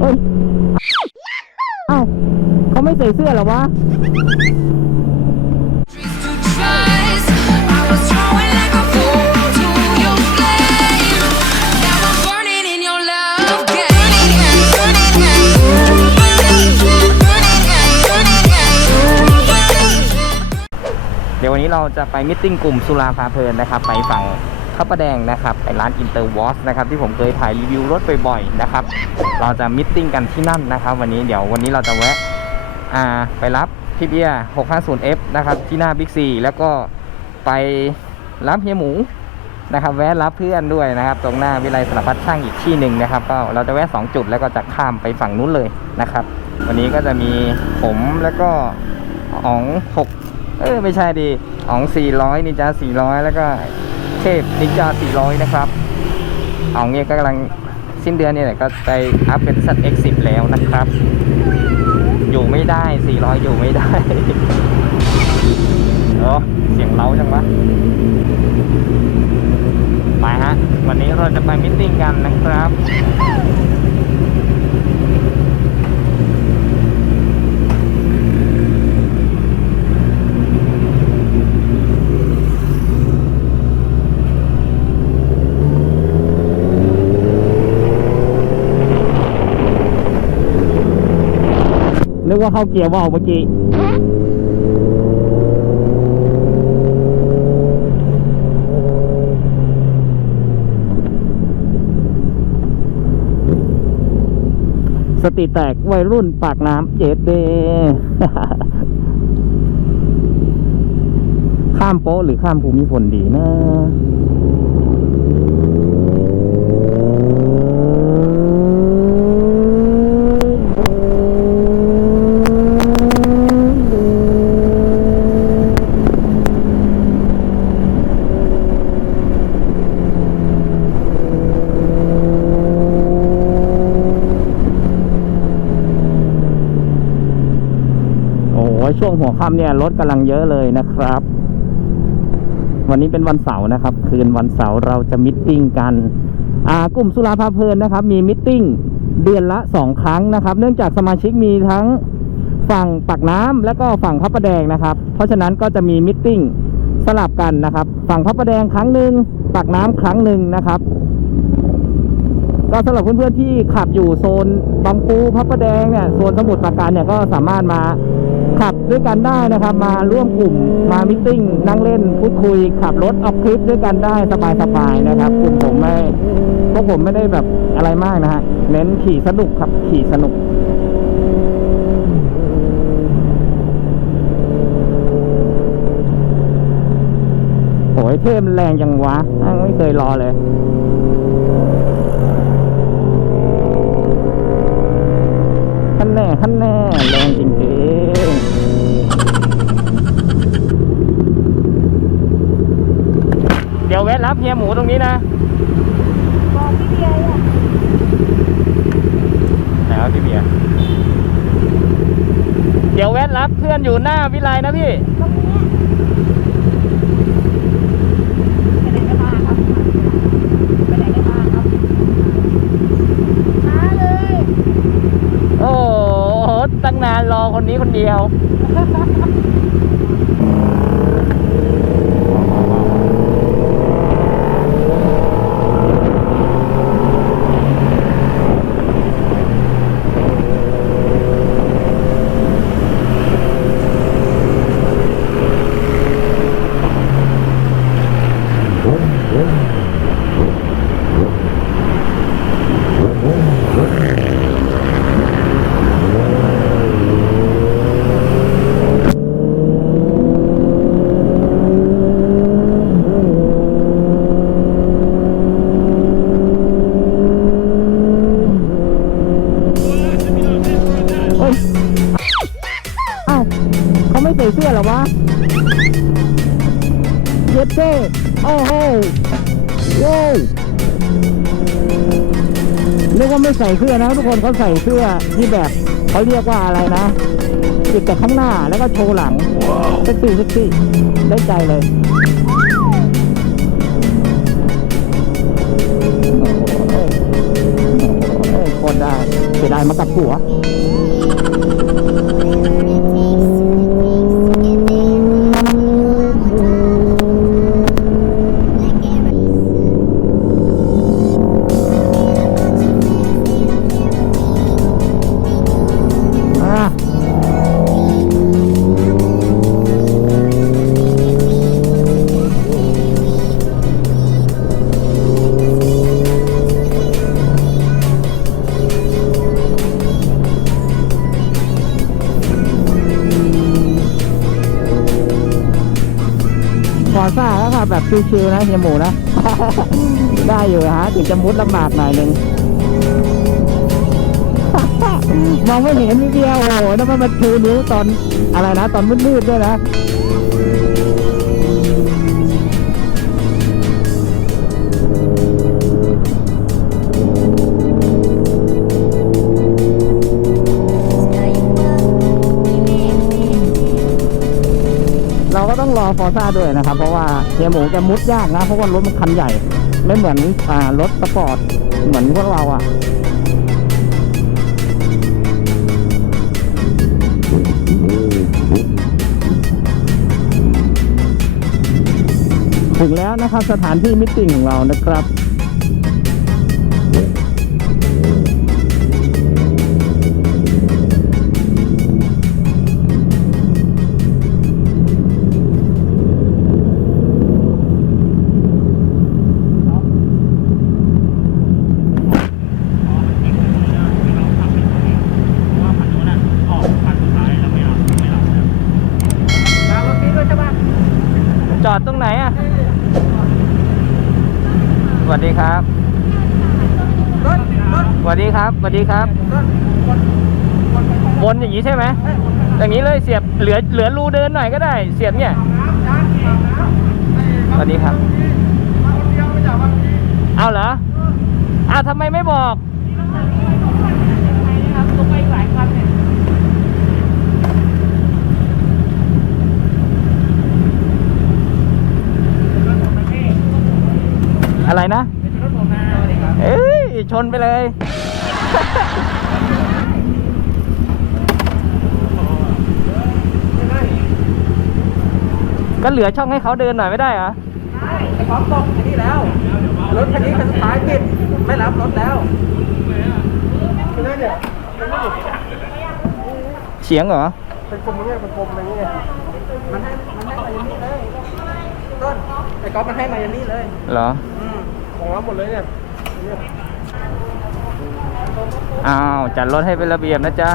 เอ้ยเอ้าเขาไม่ใส่เสื้อหรอวะ เดี๋ยววันนี้เราจะไปมิสติ่งกลุ่มสุราพาเพลินนะครับ ไปฝั่ง ข้าวประแดงนะครับไปร้านอินเตอร์วอสนะครับที่ผมเคยถ่ายรีวิวรถบ่อยๆนะครับเราจะมิทติ้งกันที่นั่นนะครับ วันนี้เดี๋ยววันนี้เราจะแวะอ่าไปรับพี่เบียร์ 650F นะครับที่หน้าบิ๊กซีแล้วก็ไปรับเฮียหมูนะครับแวะรับเพื่อนด้วยนะครับ ตรงหน้าวิไลสารพัดช่างอีกที่หนึ่งนะครับ ก็เราจะแวะ 2 จุดแล้วก็จะข้ามไปฝั่งนู้นเลยนะครับ วันนี้ก็จะมีผมแล้วก็อ๋อง6เออไม่ใช่ดิอ๋อง400นินจา400 แล้วก็ ทพนิจา400 นะครับ เองเงี้ยก็กำลังสิ้นเดือนเนี่ยก็ไปอัพเป็นสัตว์ X10 แล้วนะครับ อยู่ไม่ได้ 400 อยู่ไม่ได้เออเสียงเล้าจังวะไปฮะ วันนี้เราจะไปมิทติ้งกันนะครับ กว่าเข้าเกียร์ว่าวเมื่อกี้สติแตกวัยรุ่นปากน้ำเจ็ดเดข้ามโป๊ะหรือข้ามภูมิพลดีนะ ช่วงหัวค่ำเนี่ยรถกำลังเยอะเลยนะครับ วันนี้เป็นวันเสาร์นะครับ คืนวันเสาร์เราจะมิทติ้งกันอากลุ่มสุราพาเพลินนะครับ มีมิทติ้งเดือนละสองครั้งนะครับ เนื่องจากสมาชิกมีทั้งฝั่งปากน้ำและก็ฝั่งพระประแดงนะครับ เพราะฉะนั้นก็จะมีมิทติ้งสลับกันนะครับ ฝั่งพระประแดงครั้งหนึ่งปากน้ำครั้งหนึ่งนะครับ ก็สำหรับเพื่อนๆที่ขับอยู่โซนบางปูพระประแดงเนี่ยโซนสมุทรปราการเนี่ยก็สามารถมา ขับด้วยกันได้นะครับ มาร่วมกลุ่มมามิทติ้งนั่งเล่นพูดคุย ขับรถออกคลิปด้วยกันได้สบายๆนะครับ กลุ่มผมไม่พวกผมไม่ได้แบบอะไรมากนะฮะเน้นขี่สนุกครับขี่สนุกโอ้ยเทพมันแรงจังวะไม่เคยรอเลยขันแน่ขันแน่แรงจริง รับเฮียหมูตรงนี้นะบอกพี่เบียร์อะไหนครับพี่เบียร์เดี๋ยวแวะรับเพื่อนอยู่หน้าวิไลนะพี่ ตรงเนี้ยไปไหนกันมาครับไปไหนกันมาครับมาเลย โอ้โหตั้งนานรอคนนี้คนเดียว เฮ้ยเขาไม่ใส่เสื้อหรอวะ เย็ดเจ้ โอ้โหโว้วเรียกว่าไม่ใส่เสื้อนะทุกคนเขาใส่เสื้อที่แบบเขาเรียกว่าอะไรนะติดแต่ข้างหน้าแล้วก็โชว์หลังเซ็กซี่เซ็กซี่ได้ใจเลยโอ้โหได้มากับผัว ซ่าก็ขับแบบชิวๆนะเฮียหมูนะ ได้อยู่ฮะถึงจะมุดลำบากหน่อยหนึ่งมองไม่เห็นนิดเดียวโอ้โหแล้วมันมาชูนิ้วตอนอะไรนะ ตอนมืดๆด้วยนะ ต้องรอฟอร์ซ่าด้วยนะครับ เพราะว่าเฮียหมูแกมุดยากนะ เพราะว่ารถมันคันใหญ่ ไม่เหมือนอ่ารถสปอร์ตเหมือนพวกเราอะถึงแล้วนะครับสถานที่มิตติ้งของเรานะครับ สวัสดีครับสวัสดีครับสวัสดีครับวนอย่างนี้ใช่ไหมอย่างนี้เลยเสียบเหลือเหลือรูเดินหน่อยก็ได้ เสียบเนี่ยสวัสดีครับ เอาเหรออ้าวทำไมไม่บอก อะไรนะเอ้ยชนไปเลย ก็เหลือช่องให้เขาเดินหน่อยไม่ได้เหรอไอ้พร้อมตกไอ้นี่แล้ว รถคันนี้คันสุดท้ายปิดไม่รับรถแล้วคือนั่นเนี่ยมันไม่หยุดเฉียงเหรอเป็นกลมเนี่ยเป็นกลมอะไรเงี้ยมันให้มันให้มาอย่างนี้เลยต้นไอ้ก๊อฟมันให้มาอย่างนี้เลยเหรออืม ของเราหมดเลยเนี่ยเนี่ยอ้าวจัดรถให้เป็นระเบียบนะจ๊ะ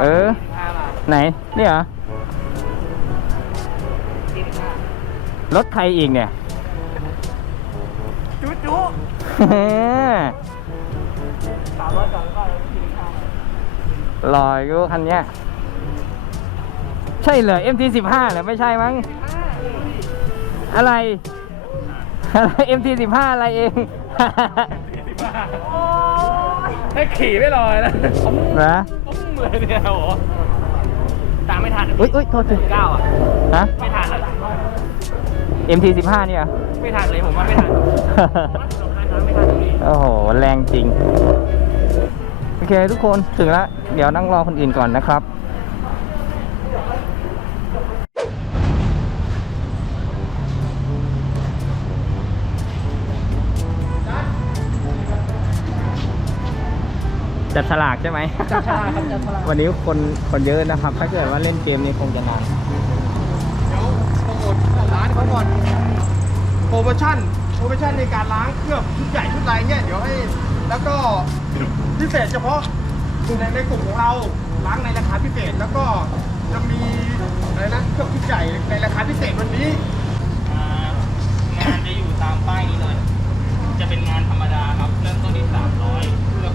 เออ ไหน นี่เหรอ รถใครอีกเนี่ย จุ๊จุ๊ สามร้อยก่อนแล้วก็กินข้าวลอยอยู่คันเนี้ย ใช่เหรอ MT15 เหรอ ไม่ใช่มั้ง อะไร อะไร MT15 อะไรเองไอ้ขี่ไม่ลอยนะนะเหมือนเนี่ยโหตามไม่ทันอุ้ยอุ้ยโทษทีเก้าอะ ฮะ ไม่ทันเลย MT15 เนี่ยเหรอไม่ทันเลยผมว่าไม่ทันไม่ทันเลย โอ้โห แรงจริง โอเคทุกคนถึงแล้ว เดี๋ยวนั่งรอคนอื่นก่อนนะครับ จัดฉลากใช่ไหมจับฉลากครับจับฉลากวันนี้คนคนเยอะนะครับ ถ้าเกิดว่าเล่นเกมนี้คงจะนาน เดี๋ยวโปรโมทร้านเขาก่อนโปรโมชั่น โปรโมชั่นในการล้างเครื่องชุดใหญ่ชุดไรเนี่ยเดี๋ยวให้แล้วก็พิเศษเฉพาะในในกลุ่มของเราล้างในราคาพิเศษแล้วก็จะมีอะไรนะเครื่องชุดใหญ่ในราคาพิเศษวันนี้งานจะอยู่ตามป้ายนี้เลย จะเป็นงานธรรมดาครับเริ่มต้นที่300เลือ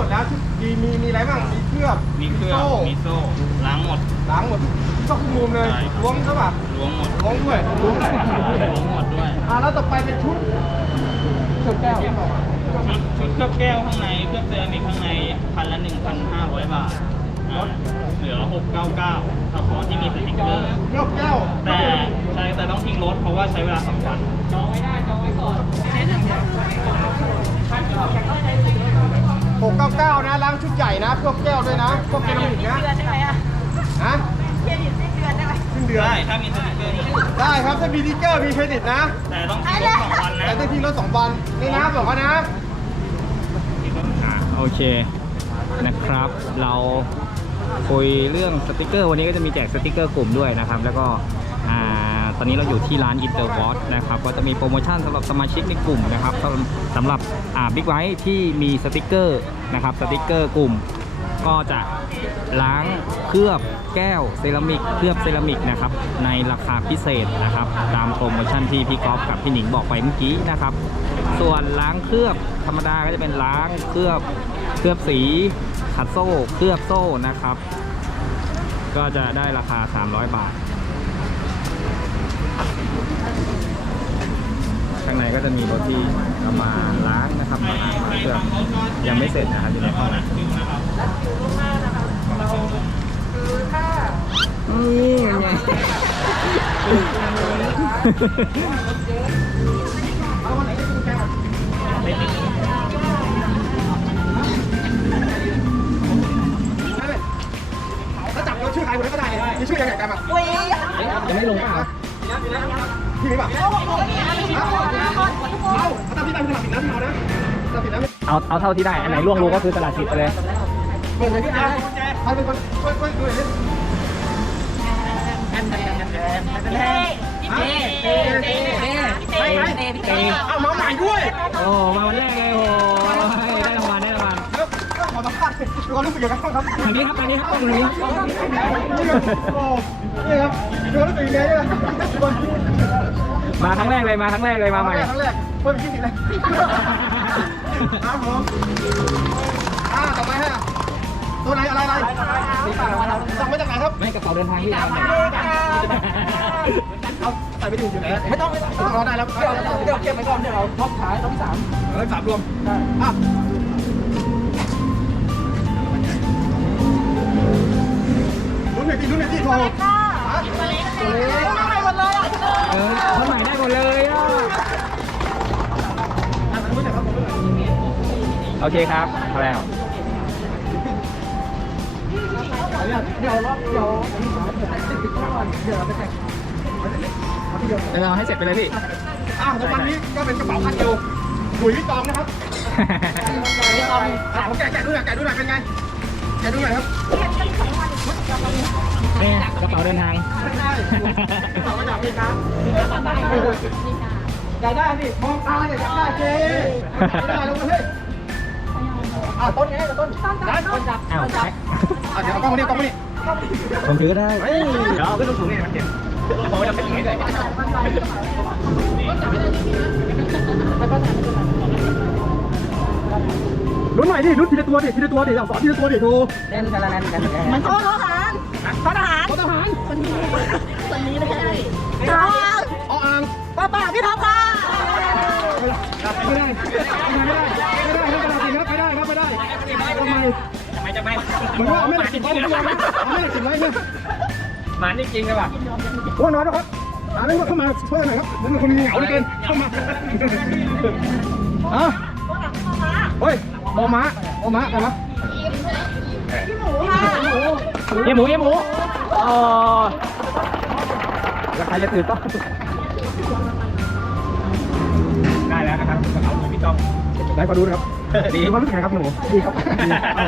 ห้หมดเลยใส่ให้หมดแล้วมีมีมีอะไรบ้างมีเครื่องมีเครื่องโซ่มีโซ่ล้างหมดล้างหมดทุกมุมเลยใช่ครับล้วงใช่ป่ะล้วงหมดล้วงด้วยล้วงด้วยล้วงหมดด้วยอะแล้วต่อไปเป็นชุดชุดแก้วชุดชุดเคลือบแก้วข้างในเคลือบเซรามิกข้างในพันละหนึ่งพันห้าร้อยบาทอ่าเหลือหกเก้าเก้าเฉพาะที่มีสติ๊กเกอร์เครื่องแก้วแต่ใช่แต่ต้องทิ้งรถเพราะว่าใช้เวลาสองวันหกเก้าเก้านะล้างชุดใหญ่นะเครื่องแก้วด้วยนะพวกเซรามิกนะเดือนได้ไหมอะฮะเครดิตสิ้นเดือนได้ไหมขึ้นเดือนได้ถ้ามีสติ๊กเกอร์นี่ได้ครับถ้ามีดิกเกอร์มีเครดิตนะ แต่ต้องทิ้งรถสองวันนะแต่ได้ที่รถสองวันนี่นะบอกว่านะอ่าโอเคนะครับ เราคุยเรื่องสติกเกอร์ วันนี้ก็จะมีแจกสติกเกอร์กลุ่มด้วยนะครับ แล้วก็อ่า ตอนนี้เราอยู่ที่ร้านอินเตอร์วอตนะครับก็จะมีโปรโมชั่นสำหรับสมาชิกในกลุ่มนะครับสำหรับบิ๊กไบค์ที่มีสติกเกอร์นะครับสติกเกอร์กลุ่มก็จะล้างเคลือบแก้วเซรามิกเคลือบเซรามิกนะครับในราคาพิเศษนะครับ ตามโปรโมชั่นที่พี่ก๊อฟกับพี่หนิงบอกไปเมื่อกี้นะครับ ส่วนล้างเคลือบธรรมดาก็จะเป็นล้างเคลือบเคลือบสีขัดโซ่เคลือบโซ่นะครับ ก็จะได้ราคา 300 บาท ข้างในก็จะมีรถที่เอามาล้างนะครับมาล้างมาเคลือยังไม่เสร็จนะครับอยู่ในห้องนะนี่ไงถ้าจับราชื่อใครคนนั้นก็ได้เลยมีชื่อยังไงกันอะอุ้ยยังไม่ลงเปล่า พี่มีป่ะเอาเอาถ้าพี่ได้พี่ทำผิดนะพี่เอานะทำผิดนะเอาเอาเท่าที่ได้ อันไหนล่วงรู้ก็คือตลาดสิทธิ์ไปเลยเปิดเลยพี่นะใครเป็นคนช่วยช่วยดูหน่อยดิเอามาใหม่ด้วย โอ้ มาวันแรกเลยโอ้ ความรู้สึกยังไงบ้างครับทางนี้ครับทางนี้ครับตรงนี้โอ้นี่ครับดูความรู้สึกยังไงเนี่ยมาครั้งแรกเลยมาครั้งแรกเลยมาใหม่ครั้งแรกเพิ่มขึ้นอีกเลยครับผมอ่าต่อไปฮะตัวไหนอะไรอะไรสีขาวครับสั่งมาจากไหนครับไม่กระเป๋าเดินทางที่ร้านเอาใส่ไปดูอยู่ไหนไม่ต้องไม่ต้องรอได้แล้วเดี๋ยวเดี๋ยวเก็บไว้ก่อนเดี๋ยวเราท็อปขายท็อปสามเออสามรวมอะ รุ่นไหนดีรุ่นไหนดีโทรฮะตัวเล็กทำไมหมดเลยอะเออคนใหม่ได้หมดเลยอะรุ่นไหนครับผมโอเคครับพอแล้วเดี๋ยวเดี๋ยวเดี๋ยวเดี๋ยวไปแข่งเดี๋ยวเราให้เสร็จไปเลยพี่อะวันนี้ก็เป็นกระเป๋าพันเดียวหุยพี่ตองนะครับพี่ตองอะผมแกะแกะดูหน่อยแกะดูหน่อยเป็นไง แกะดูหน่อยครับนี่กระเป๋าเดินทางไม่ได้กระเป๋ามาจากพี่ครับอยากได้สิมองตาเนี่ยอยากได้เจ๊ไม่ได้ลงมาเฮ้ยอะต้นไงต้นได้ต้นจับอ้าวแพ็คอะเดี๋ยวเอากล้องมานี่กล้องมานี่ผมถือก็ได้เฮ้ยเดี๋ยวเอาขึ้นสูงๆนี่มันเจ็บผมจะเป็นอย่างนี้เลยรุ่นใหม่ ดิรุ่นทีละตัวดิทีละตัวดิสอนทีละตัวดิโทรมันโทษทหารทหารทหารคนนี้ไม่ใช่ทหารออ่างป้าป้าพี่ท็อปค่ะไม่ได้ไม่ได้ไม่ได้ไม่ได้ไม่ได้ครับไม่ได้ทำไมทำไมจะไม่เหมือนว่าไม่ได้ติดไว้ไม่ได้ไม่ได้ติดไว้เนี่ยหมันจริงๆเลยว่ะว่านอนนะครับหาเรื่องเข้ามาช่วยหน่อยครับผมเป็นคนเหงาเหลือเกินเข้ามาอะเฮ้ย โมม้าโมม้าใครวะเยี่ยหมูเยี่ยหมูอ๋อแล้วใครจะถือกล้องได้แล้วนะครับกระเป๋าของพี่ต้องได้ขอดูนะครับดีความรู้สึกไงครับหนูดีครับดีอ๋อ